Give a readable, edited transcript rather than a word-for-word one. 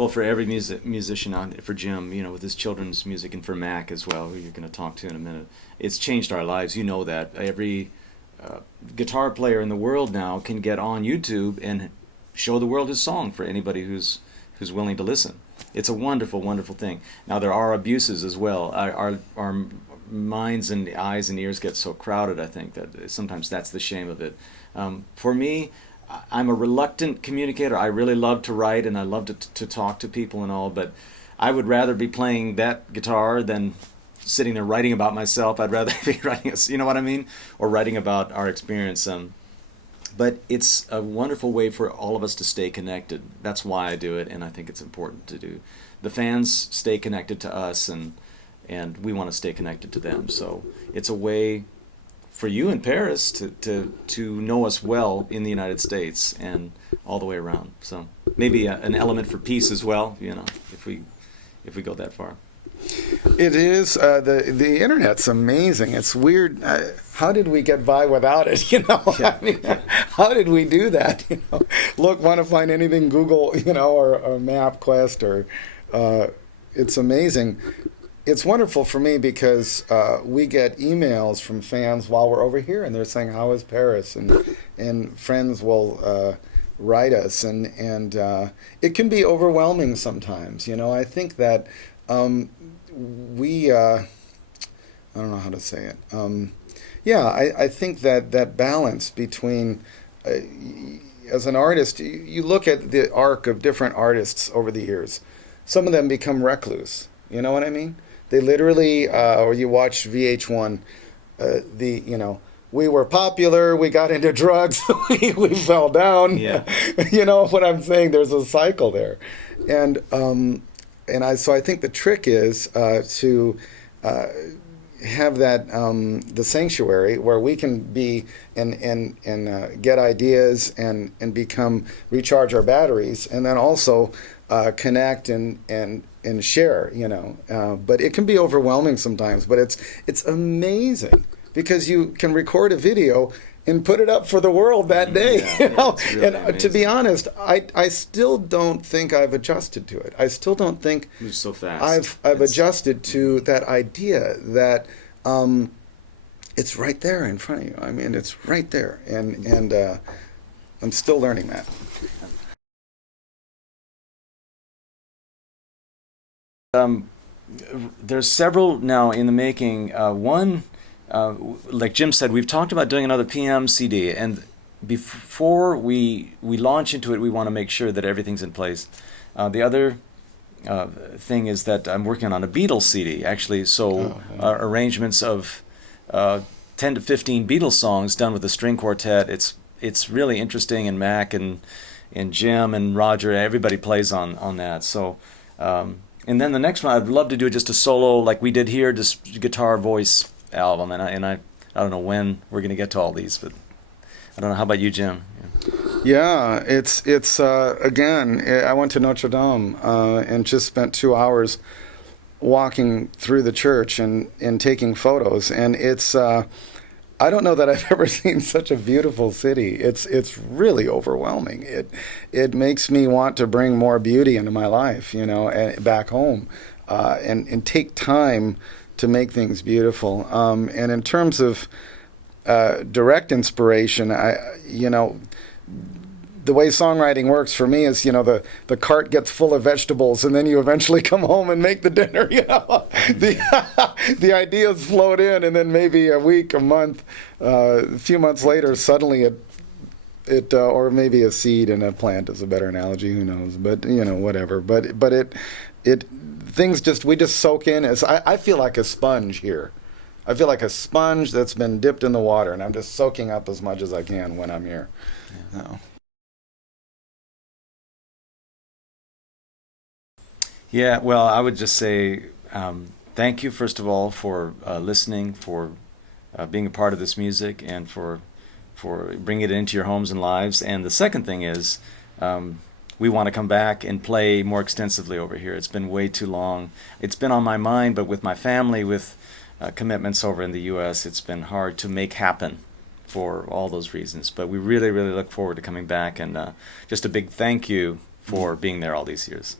Well, for every musician on, for Jim, you know, with his children's music, and for Mac as well, who you're going to talk to in a minute, it's changed our lives. You know that every guitar player in the world now can get on YouTube and show the world his song for anybody who's willing to listen. It's a wonderful, wonderful thing. Now there are abuses as well. Our minds and eyes and ears get so crowded, I think, that sometimes that's the shame of it. For me, I'm a reluctant communicator. I really love to write and I love to talk to people and all, but I would rather be playing that guitar than sitting there writing about myself. I'd rather be writing, you know what I mean? Or writing about our experience. But it's a wonderful way for all of us to stay connected. That's why I do it, and I think it's important to do. The fans stay connected to us, and we want to stay connected to them. So it's a way for you in Paris to know us well in the United States and all the way around. So maybe an element for peace as well, you know, if we go that far. It is. The internet's amazing. It's weird. How did we get by without it? You know, Yeah. I mean, how did we do that? You know, look, want to find anything, Google, you know, or MapQuest, or it's amazing. It's wonderful for me because we get emails from fans while we're over here, and they're saying, "How is Paris?" and friends will write us, and it can be overwhelming sometimes. You know, I think that. I don't know how to say it. Yeah, I think that balance between, as an artist, you look at the arc of different artists over the years. Some of them become recluse. You know what I mean? They literally, or you watch VH1, we were popular, we got into drugs, we fell down. Yeah. You know what I'm saying? There's a cycle there. So I think the trick is to have that the sanctuary where we can be and get ideas and recharge our batteries, and then also connect and share. You know, but it can be overwhelming sometimes. But it's amazing because you can record a video and put it up for the world that day. Yeah, you know? it's really And to be amazing. honest, I still don't think I've adjusted to it. I still don't think Moves so fast. I've adjusted to that idea that it's right there in front of you. I mean, it's right there, and I'm still learning that. There's several now in the making. One, like Jim said, we've talked about doing another PM CD, and before we launch into it, we want to make sure that everything's in place. The other thing is that I'm working on a Beatles CD, actually, so arrangements of 10 to 15 Beatles songs done with a string quartet. It's really interesting, and Mac and Jim and Roger, everybody plays on that. So. And then the next one, I'd love to do just a solo like we did here, just guitar voice album. And I don't know when we're going to get to all these, but I don't know. How about you, Jim? Yeah, it's again, I went to Notre Dame and just spent 2 hours walking through the church and taking photos, and it's I don't know that I've ever seen such a beautiful city. It's really overwhelming. It makes me want to bring more beauty into my life, you know, and back home, and take time to make things beautiful. And in terms of direct inspiration, the way songwriting works for me is, you know, the cart gets full of vegetables, and then you eventually come home and make the dinner. You know, the ideas float in, and then maybe a week, a month, a few months later, suddenly it or maybe a seed in a plant is a better analogy. Who knows? But you know, whatever. But it things we just soak in. I feel like a sponge here. I feel like a sponge that's been dipped in the water, and I'm just soaking up as much as I can when I'm here. Yeah. Yeah, well, I would just say thank you, first of all, for listening, for being a part of this music, and for bringing it into your homes and lives. And the second thing is we want to come back and play more extensively over here. It's been way too long. It's been on my mind, but with my family, with commitments over in the U.S., it's been hard to make happen for all those reasons. But we really, really look forward to coming back, and just a big thank you for being there all these years.